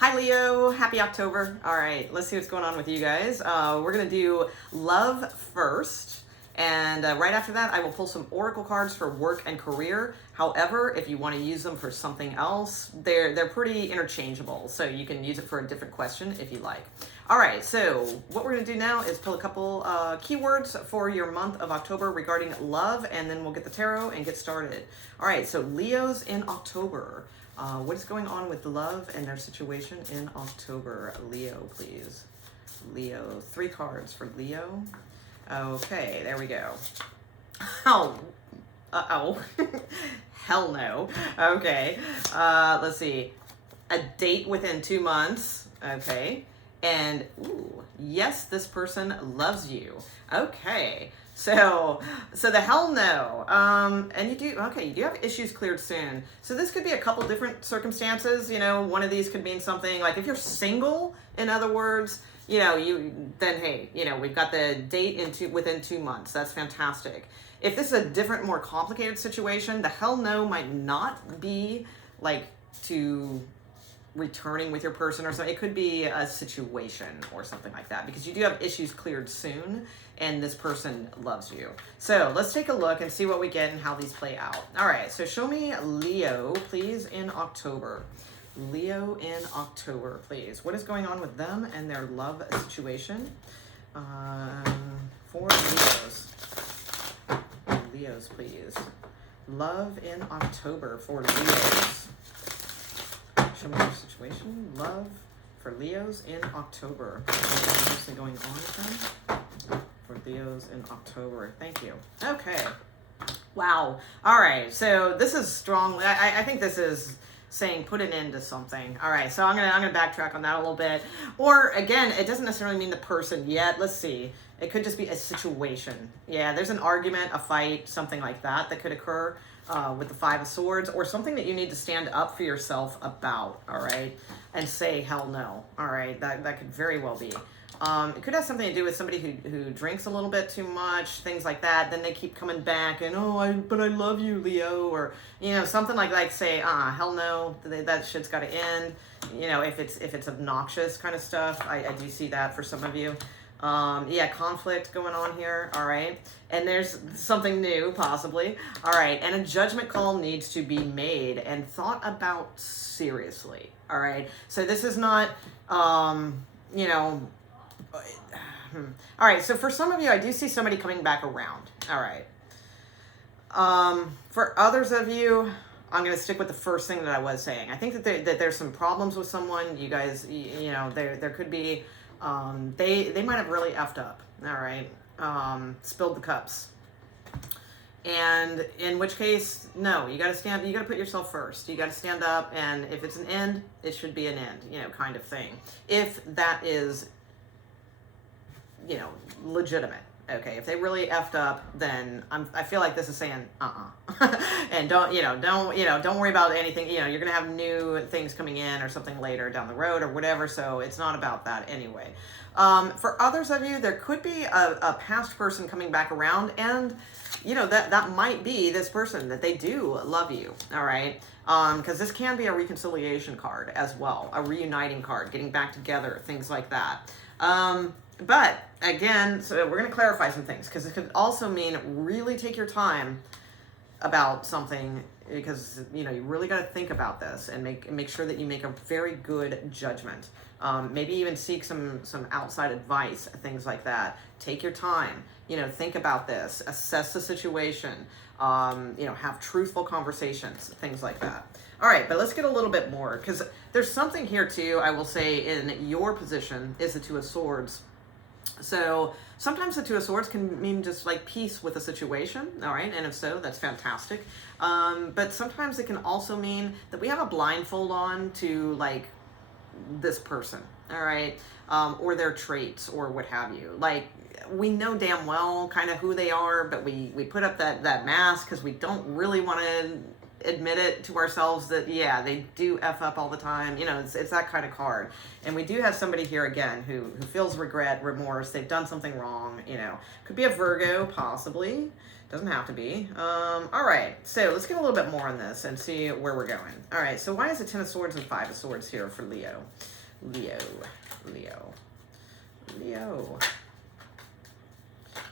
Hi Leo, happy October. All right, let's see what's going on with you guys. We're gonna do love first, and right after that I will pull some oracle cards for work and career. However, if you want to use them for something else, they're pretty interchangeable, so you can use it for a different question if you like. All right, so what we're gonna do now is pull a couple keywords for your month of October regarding love, and then we'll get the tarot and get started. All right, so Leos in October. What is going on with love and their situation in October? Leo, please. Leo, 3 cards for Leo. Okay, there we go. Oh, uh-oh. Hell no. Okay, let's see. A date within 2 months. Okay, and ooh, yes, this person loves you. Okay. So the hell no. And you do have issues cleared soon. So this could be a couple different circumstances. You know, one of these could mean something like if you're single, in other words, then hey, we've got the date within 2 months. That's fantastic. If this is a different, more complicated situation, the hell no might not be like to returning with your person or something. It could be a situation or something like that, because you do have issues cleared soon and this person loves you. So let's take a look and see what we get and how these play out. All right, so show me Leo, please, in October. Leo in October, please. What is going on with them and their love situation? For Leos. Leos, please. Love in October for Leos. Show me your situation. Love for Leos in October. What's going on with them? For Leos in October. Thank you. Okay. Wow. All right. So this is strongly. I think this is saying put an end to something. All right. So I'm gonna backtrack on that a little bit. Or again, it doesn't necessarily mean the person yet. Let's see. It could just be a situation. Yeah. There's an argument, a fight, something like that could occur. With the 5 of Swords, or something that you need to stand up for yourself about, all right, and say hell no, all right, that could very well be. It could have something to do with somebody who drinks a little bit too much, things like that. Then they keep coming back and but I love you, Leo, or something like say hell no, that shit's got to end. If it's obnoxious kind of stuff, I do see that for some of you. Yeah, conflict going on here, all right? And there's something new, possibly. All right, and a judgment call needs to be made and thought about seriously, all right? So this is not, all right, so for some of you, I do see somebody coming back around, all right? For others of you, I'm going to stick with the first thing that I was saying. I think that there's some problems with someone. You guys, there could be... they might have really effed up, all right? Spilled the cups. And in which case, no, you got to put yourself first. You got to stand up, and if it's an end, it should be an end, kind of thing. If that is, legitimate. Okay, if they really effed up, then I feel like this is saying and don't worry about anything. You're gonna have new things coming in or something later down the road or whatever. So it's not about that anyway. For others of you, there could be a past person coming back around, and that might be this person, that they do love you. All right, because this can be a reconciliation card as well, a reuniting card, getting back together, things like that. But again, so we're going to clarify some things, because it could also mean really take your time about something, because you really got to think about this and make sure that you make a very good judgment. Maybe even seek some outside advice, things like that. Take your time, think about this, assess the situation, have truthful conversations, things like that. All right, but let's get a little bit more, because there's something here too, I will say, in your position is the 2 of Swords. So sometimes the 2 of Swords can mean just like peace with a situation, all right? And if so, that's fantastic. But sometimes it can also mean that we have a blindfold on to like this person, all right? Or their traits or what have you. Like, we know damn well kind of who they are, but we put up that mask because we don't really want to admit it to ourselves that, yeah, they do F up all the time. You know, it's that kind of card. And we do have somebody here again who feels regret, remorse. They've done something wrong, you know. Could be a Virgo, possibly. Doesn't have to be. All right, so let's get a little bit more on this and see where we're going. All right, so why is the Ten of Swords and Five of Swords here for Leo? Leo.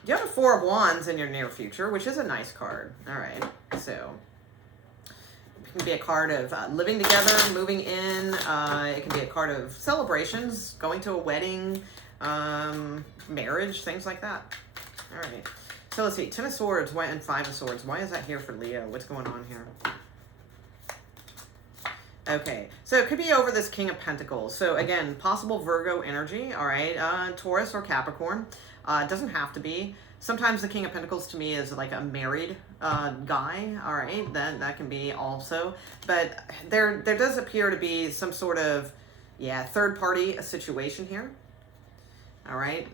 You have a Four of Wands in your near future, which is a nice card. All right, so it can be a card of living together, moving in. It can be a card of celebrations, going to a wedding, marriage, things like that. All right. So let's see, Ten of Swords and Five of Swords. Why is that here for Leo? What's going on here? Okay, so it could be over this King of Pentacles. So again, possible Virgo energy, all right, Taurus or Capricorn. It doesn't have to be. Sometimes the King of Pentacles to me is like a married guy, all right, that can be also. But there does appear to be some sort of, yeah, third party situation here. All right,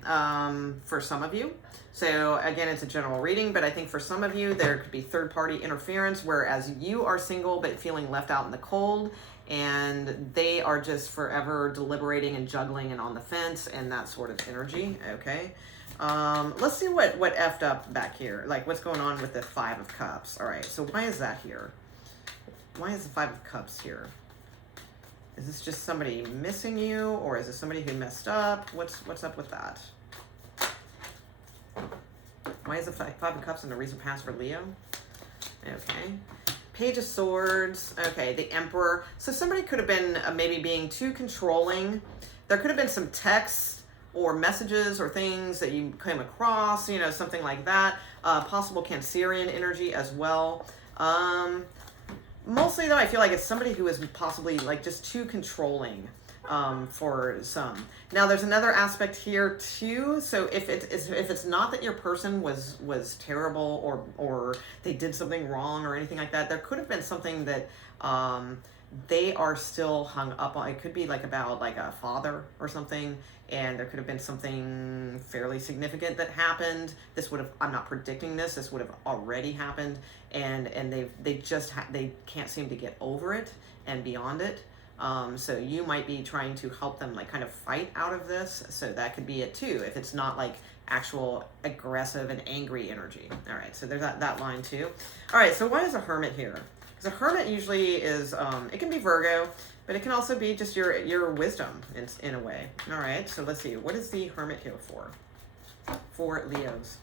for some of you. So again, it's a general reading, but I think for some of you, there could be third-party interference, whereas you are single but feeling left out in the cold, and they are just forever deliberating and juggling and on the fence and that sort of energy, okay? Let's see what effed up back here, like what's going on with the Five of Cups. All right, so why is that here? Why is the Five of Cups here? Is this just somebody missing you, or is it somebody who messed up? What's up with that? Why is the Five of Cups in the recent past for Leo? Okay. Page of Swords. Okay, the Emperor. So somebody could have been maybe being too controlling. There could have been some texts or messages or things that you came across, you know, something like that. Possible Cancerian energy as well. Mostly though, I feel like it's somebody who is possibly like just too controlling for some. Now there's another aspect here too. So if it's not that your person was terrible or they did something wrong or anything like that, there could have been something that they are still hung up on. It could be like about like a father or something, and there could have been something fairly significant that happened. This would have, I'm not predicting this, this would have already happened, and they can't seem to get over it and beyond it. So you might be trying to help them like kind of fight out of this. So that could be it too, if it's not like actual aggressive and angry energy. All right, so there's that line too. All right, so why is a Hermit here? Because a Hermit usually is, it can be Virgo, but it can also be just your wisdom in a way. All right, so let's see, what is the Hermit here for Leos?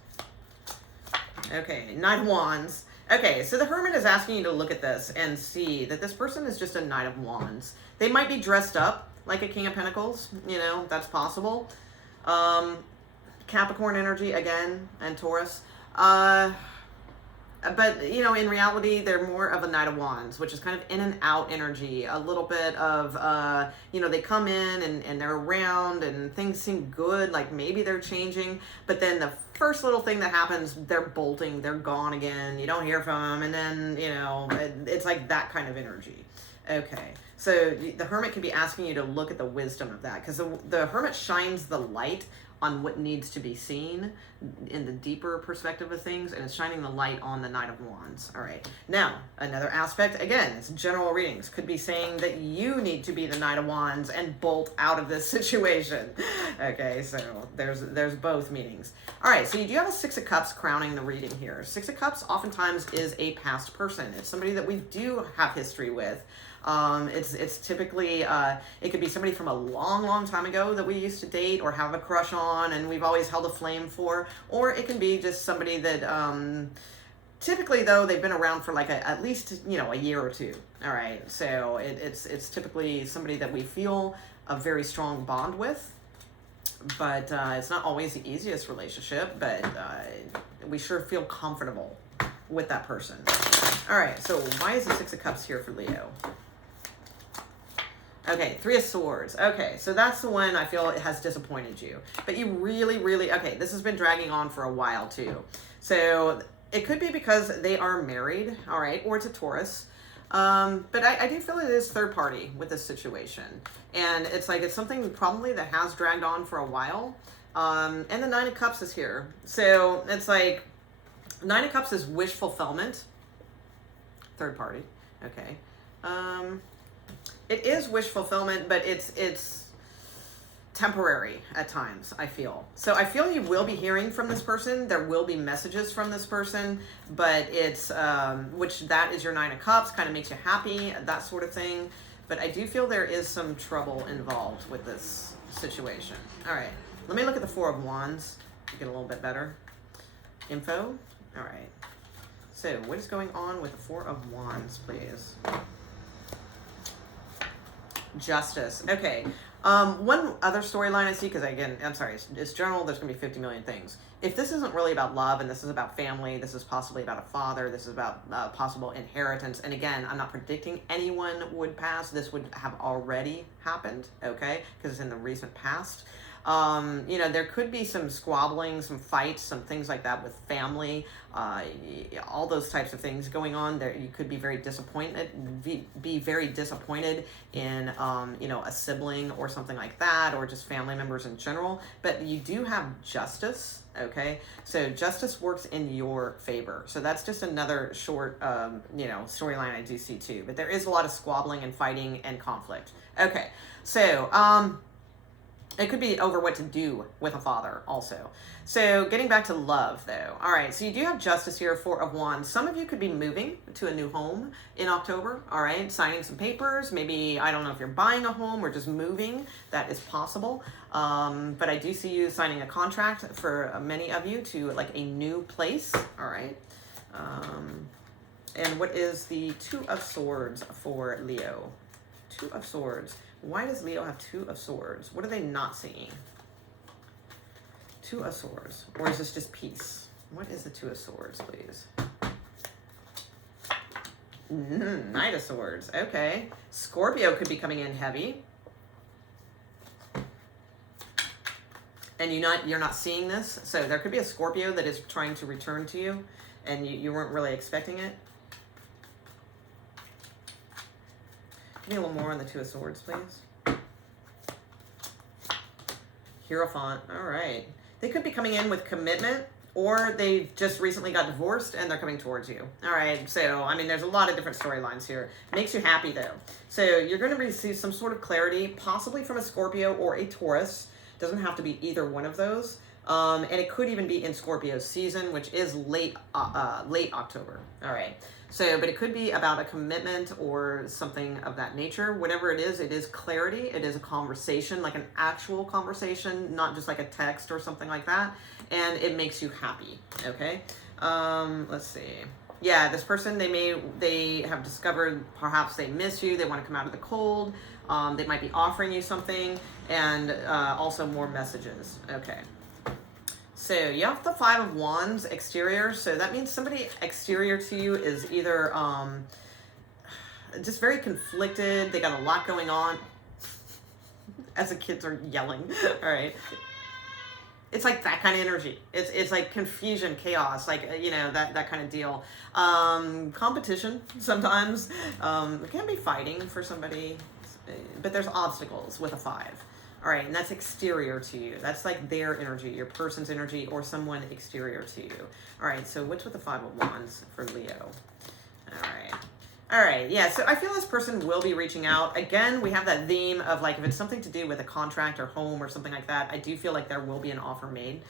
Okay, Knight of Wands. Okay, so the Hermit is asking you to look at this and see that this person is just a Knight of Wands. They might be dressed up like a King of Pentacles, you know, that's possible. Capricorn energy again, and Taurus. But, you know, in reality, they're more of a Knight of Wands, which is kind of in and out energy. A little bit of, you know, they come in and they're around and things seem good, like maybe they're changing. But then the first little thing that happens, they're bolting, they're gone again. You don't hear from them. And then, you know, it's like that kind of energy. Okay. So the Hermit could be asking you to look at the wisdom of that, because the Hermit shines the light on what needs to be seen in the deeper perspective of things, and it's shining the light on the Knight of Wands. All right, now another aspect, again, it's general readings, could be saying that you need to be the Knight of Wands and bolt out of this situation. Okay, so there's both meanings. All right, so you do have a Six of Cups crowning the reading here. Six of Cups oftentimes is a past person. It's somebody that we do have history with. It's typically, it could be somebody from a long time ago that we used to date or have a crush on and we've always held a flame for, or it can be just somebody that, typically though, they've been around for like at least, you know, a year or two. All right. So it's typically somebody that we feel a very strong bond with, but, it's not always the easiest relationship, but, we sure feel comfortable with that person. All right. So why is the Six of Cups here for Leo? Okay, Three of Swords. Okay, so that's the one I feel it has disappointed you. But you really, okay, this has been dragging on for a while too. So it could be because they are married, all right, or it's a Taurus. But I do feel it is third party with this situation. And it's like, it's something probably that has dragged on for a while. And the Nine of Cups is here. So it's like, Nine of Cups is wish fulfillment, third party. Okay. It is wish fulfillment, but it's temporary at times, I feel. So I feel you will be hearing from this person. There will be messages from this person, but it's, which that is your Nine of Cups, kind of makes you happy, that sort of thing. But I do feel there is some trouble involved with this situation. All right, let me look at the Four of Wands to get a little bit better info. All right, so what is going on with the Four of Wands, please? Justice. Okay. One other storyline I see, because again, I'm sorry, it's general, there's going to be 50 million things. If this isn't really about love, and this is about family, this is possibly about a father, this is about possible inheritance, and again, I'm not predicting anyone would pass, this would have already happened, okay, because it's in the recent past. You know, there could be some squabbling, some fights, some things like that with family, all those types of things going on there. You could be very disappointed, be very disappointed in, you know, a sibling or something like that, or just family members in general. But you do have justice, okay? So justice works in your favor. So that's just another short, you know, storyline I do see too. But there is a lot of squabbling and fighting and conflict. Okay, so, it could be over what to do with a father also. So getting back to love though. All right, so you do have justice here, Four of Wands. Some of you could be moving to a new home in October, all right? Signing some papers, maybe, I don't know if you're buying a home or just moving, that is possible. But I do see you signing a contract for many of you to like a new place, all right? And what is the Two of Swords for Leo? Two of Swords. Why does Leo have Two of Swords? What are they not seeing? Two of Swords. Or is this just peace? What is the Two of Swords, please? Knight of Swords. Okay. Scorpio could be coming in heavy. And you're not seeing this. So there could be a Scorpio that is trying to return to you, and you weren't really expecting it. Give me a little more on the Two of Swords, please. Hierophant. All right. They could be coming in with commitment, or they just recently got divorced and they're coming towards you. All right. So, I mean, there's a lot of different storylines here. Makes you happy, though. So, you're going to receive some sort of clarity, possibly from a Scorpio or a Taurus. Doesn't have to be either one of those. And it could even be in Scorpio's season, which is late October. All right. So, but it could be about a commitment or something of that nature. Whatever it is clarity. It is a conversation, like an actual conversation, not just like a text or something like that. And it makes you happy. Okay. Let's see. Yeah, this person, they have discovered perhaps they miss you. They want to come out of the cold. They might be offering you something, and also more messages. Okay. So you have the Five of Wands exterior. So that means somebody exterior to you is either just very conflicted. They got a lot going on. As the kids are yelling. All right. It's like that kind of energy. It's like confusion, chaos, like, you know, that kind of deal. Competition sometimes. It can be fighting for somebody, but there's obstacles with a five. All right, and that's exterior to you. That's like their energy, your person's energy, or someone exterior to you. All right, so what's with the Five of Wands for Leo? All right. All right, yeah, so I feel this person will be reaching out. Again, we have that theme of like, if it's something to do with a contract or home or something like that, I do feel like there will be an offer made.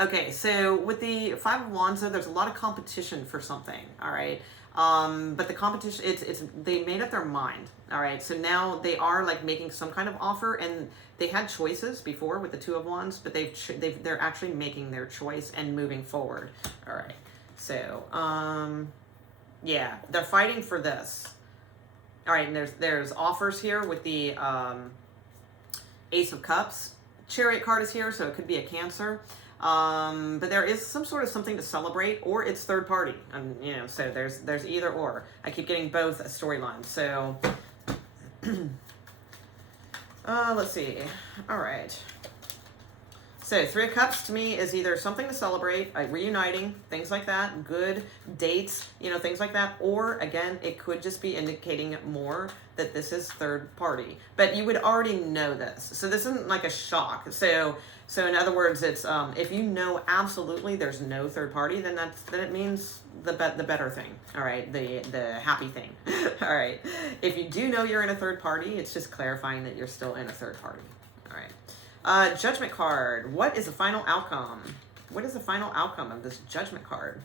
Okay, so with the Five of Wands, though, there's a lot of competition for something, all right? But the competition, they made up their mind, all right? So now they are like making some kind of offer, and they had choices before with the Two of Wands, but they're actually making their choice and moving forward, all right? So, yeah, they're fighting for this. All right, and there's offers here with the Ace of Cups. Chariot card is here, so it could be a Cancer. But there is some sort of something to celebrate, or it's third party. You know, so there's either or. I keep getting both storylines. So, let's see. All right. So 3 of Cups to me is either something to celebrate, reuniting, things like that, good dates, you know, things like that. Or again, it could just be indicating more that this is third party, but you would already know this. So this isn't like a shock. So in other words, it's if you know absolutely there's no third party, then it means the better thing. All right, the happy thing. All right. If you do know you're in a third party, it's just clarifying that you're still in a third party. All right. Judgment card. What is the final outcome? What is the final outcome of this Judgment card?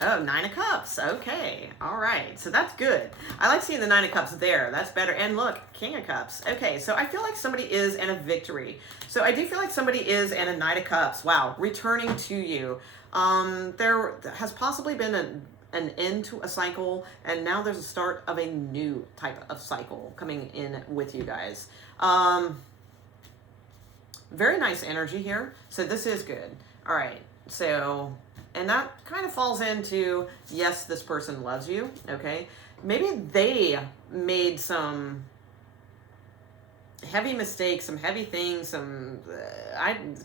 Oh, 9 of Cups. Okay. All right. So that's good. I like seeing the 9 of Cups there. That's better. And look, King of Cups. Okay. So I feel like somebody is in a victory. So I do feel like somebody is in a 9 of Cups. Wow. Returning to you. There has possibly been an end to a cycle, and now there's a start of a new type of cycle coming in with you guys. Very nice energy here. So this is good. All right. So, and that kind of falls into, yes, this person loves you. Okay. Maybe they made some heavy mistakes, some heavy things, some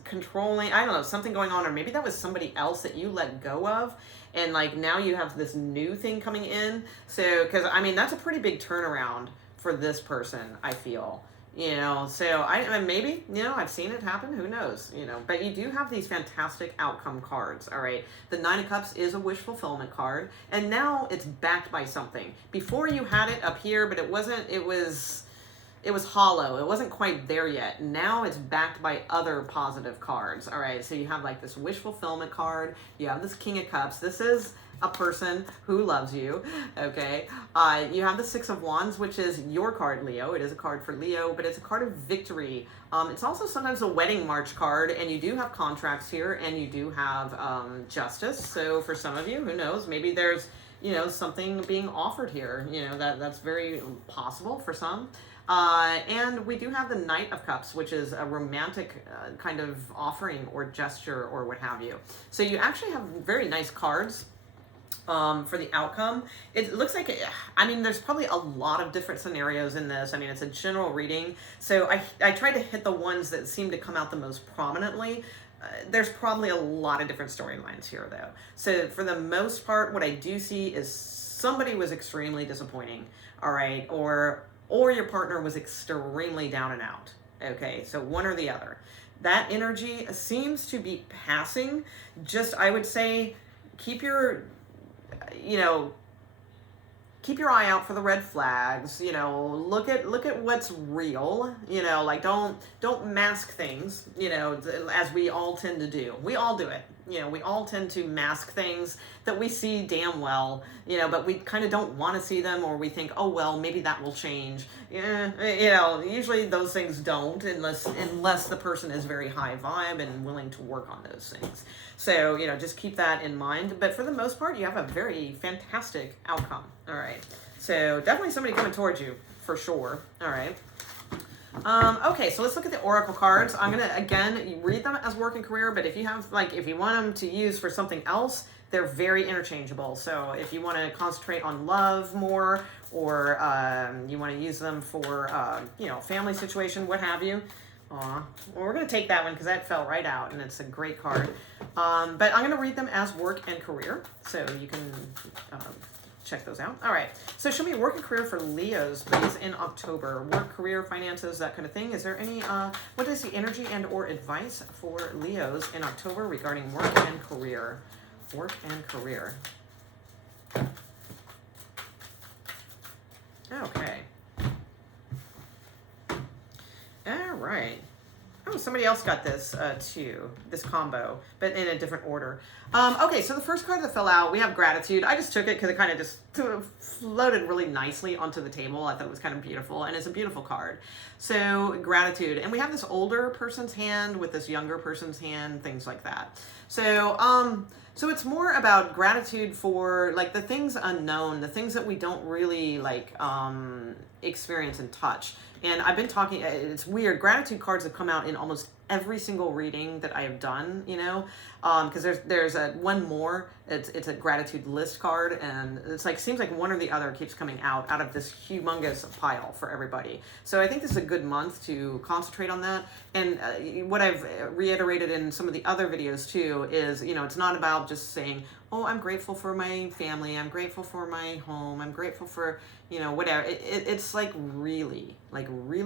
controlling, I don't know, something going on, or maybe that was somebody else that you let go of, and like now you have this new thing coming in. So, because I mean that's a pretty big turnaround for this person, I feel, you know. So maybe, you know, I've seen it happen, who knows, you know. But you do have these fantastic outcome cards. All right, the 9 of Cups is a wish fulfillment card, and now it's backed by something. Before you had it up here, but it wasn't, it was hollow. It wasn't quite there yet. Now it's backed by other positive cards. All right, so you have like this wish fulfillment card. You have this King of Cups. This is a person who loves you, okay? You have the 6 of Wands, which is your card, Leo. It is a card for Leo, but it's a card of victory. It's also sometimes a wedding march card, and you do have contracts here, and you do have justice. So for some of you, who knows, maybe there's, you know, something being offered here, you know, that's very possible for some. And we do have the Knight of Cups, which is a romantic kind of offering or gesture or what have you. So you actually have very nice cards for the outcome. It looks like, I mean, there's probably a lot of different scenarios in this. I mean, it's a general reading. So I tried to hit the ones that seem to come out the most prominently. There's probably a lot of different storylines here, though. So for the most part, what I do see is somebody was extremely disappointing, all right, or your partner was extremely down and out. Okay, so one or the other. That energy seems to be passing. Just, I would say, keep your, you know, keep your eye out for the red flags, you know, look at what's real, you know, like don't mask things, you know, as we all tend to do. We all do it. You know, we all tend to mask things that we see damn well, you know, but we kind of don't want to see them, or we think, oh, well, maybe that will change. Yeah, you know, usually those things don't unless the person is very high vibe and willing to work on those things. So, you know, just keep that in mind. But for the most part, you have a very fantastic outcome. All right. So definitely somebody coming towards you for sure. All right. Okay, so let's look at the oracle cards. I'm gonna again read them as work and career, but if you have if you want them to use for something else, they're very interchangeable. So if you want to concentrate on love more, or you want to use them for you know, family situation, what have you. Well, we're gonna take that one because that fell right out, and it's a great card. But I'm gonna read them as work and career, so you can check those out. All right, so show me work and career for Leos, please, in October. Work, career, finances, that kind of thing. Is there any, what is the energy and or advice for Leos in October regarding work and career? Work and career. Okay. All right. Oh, somebody else got this too, this combo, but in a different order. Okay, so the first card that fell out, we have gratitude. I just took it because it kind of just floated really nicely onto the table. I thought it was kind of beautiful, and it's a beautiful card. So gratitude, and we have this older person's hand with this younger person's hand, things like that. So so it's more about gratitude for like the things unknown, the things that we don't really like experience and touch. And I've been talking, it's weird, gratitude cards have come out in almost every single reading that I have done, you know, because there's one more It's a gratitude list card, and it's like, seems like one or the other keeps coming out of this humongous pile for everybody. So I think this is a good month to concentrate on that. And what I've reiterated in some of the other videos too is, you know, it's not about just saying, oh, I'm grateful for my family, I'm grateful for my home, I'm grateful for, you know, whatever. It's like really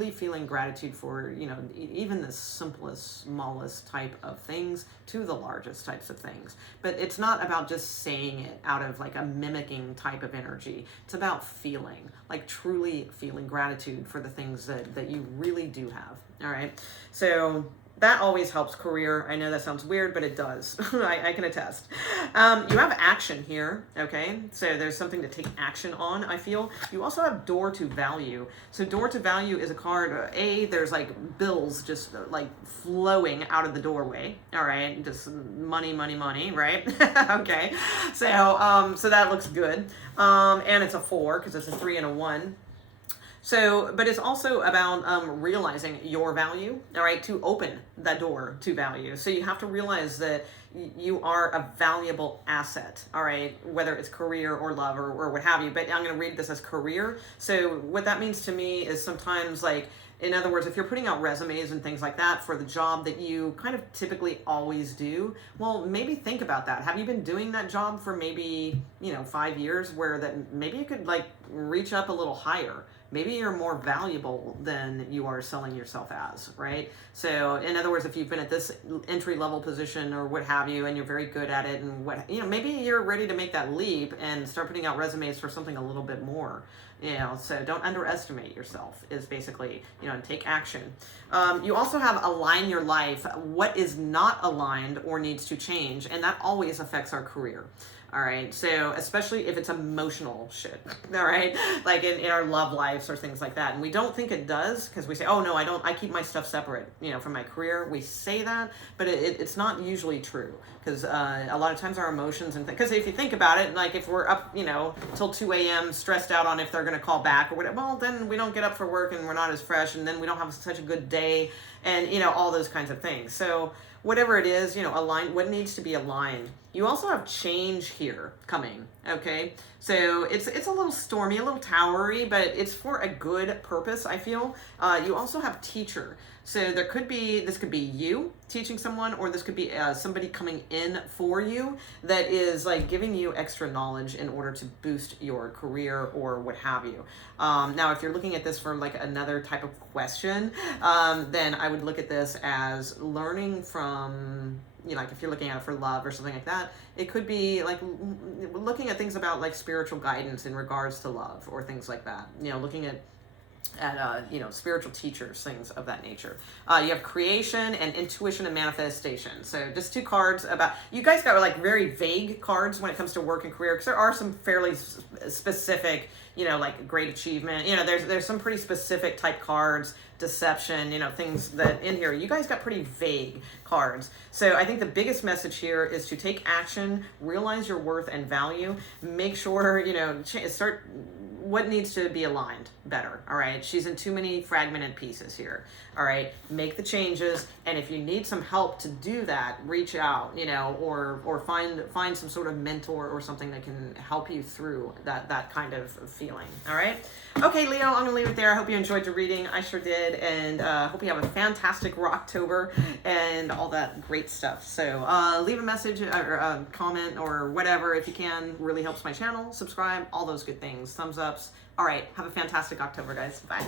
feeling gratitude for, you know, even the simplest, smallest type of things to the largest types of things. But it's not about just saying it out of like a mimicking type of energy. It's about feeling, like truly feeling gratitude for the things that you really do have. All right. So that always helps career. I know that sounds weird, but it does. I can attest. You have action here, okay? So there's something to take action on, I feel. You also have door to value. So door to value is a card, there's like bills just like flowing out of the doorway, all right? Just money, money, money, right? Okay, so that looks good. And it's a 4 because it's a 3 and a 1. So, but it's also about realizing your value, all right, to open that door to value. So you have to realize that you are a valuable asset, all right, whether it's career or love or what have you. But I'm going to read this as career. So what that means to me is sometimes, like, in other words, if you're putting out resumes and things like that for the job that you kind of typically always do, well, maybe think about that. Have you been doing that job for maybe, 5 years, where that maybe you could like reach up a little higher? Maybe you're more valuable than you are selling yourself as, right? So in other words, if you've been at this entry level position or what have you, and you're very good at it, and maybe you're ready to make that leap and start putting out resumes for something a little bit more. So don't underestimate yourself is basically, and take action. You also have align your life, what is not aligned or needs to change, and that always affects our career. All right, so especially if it's emotional shit, all right, like in our love lives or things like that. And we don't think it does because we say, oh no, I keep my stuff separate, from my career. We say that, but it's not usually true, because a lot of times our emotions and because if you think about it, like if we're up, till 2 a.m. stressed out on if they're going to call back or whatever, well, then we don't get up for work and we're not as fresh, and then we don't have such a good day, and all those kinds of things. So whatever it is, align what needs to be aligned. You also have change here coming, okay? So it's a little stormy, a little towery, but it's for a good purpose, I feel. You also have teacher. So this could be you teaching someone, or this could be somebody coming in for you that is like giving you extra knowledge in order to boost your career or what have you. Now, if you're looking at this for like another type of question, then I would look at this as learning from, like if you're looking at it for love or something like that, it could be like looking at things about like spiritual guidance in regards to love or things like that. Looking at spiritual teachers, things of that nature. You have creation and intuition and manifestation. So just 2 cards about, you guys got like very vague cards when it comes to work and career, because there are some fairly specific, like great achievement, there's some pretty specific type cards, deception, things that in here. You guys got pretty vague cards. So I think the biggest message here is to take action, realize your worth and value, make sure, start what needs to be aligned better. All right. She's in too many fragmented pieces here. All right. Make the changes. And if you need some help to do that, reach out, or find some sort of mentor or something that can help you through that kind of feeling. All right. Okay, Leo, I'm going to leave it there. I hope you enjoyed your reading. I sure did. And hope you have a fantastic Rocktober and all that great stuff. So leave a message or a comment or whatever if you can. Really helps my channel. Subscribe, all those good things. Thumbs ups. All right. Have a fantastic October, guys. Bye.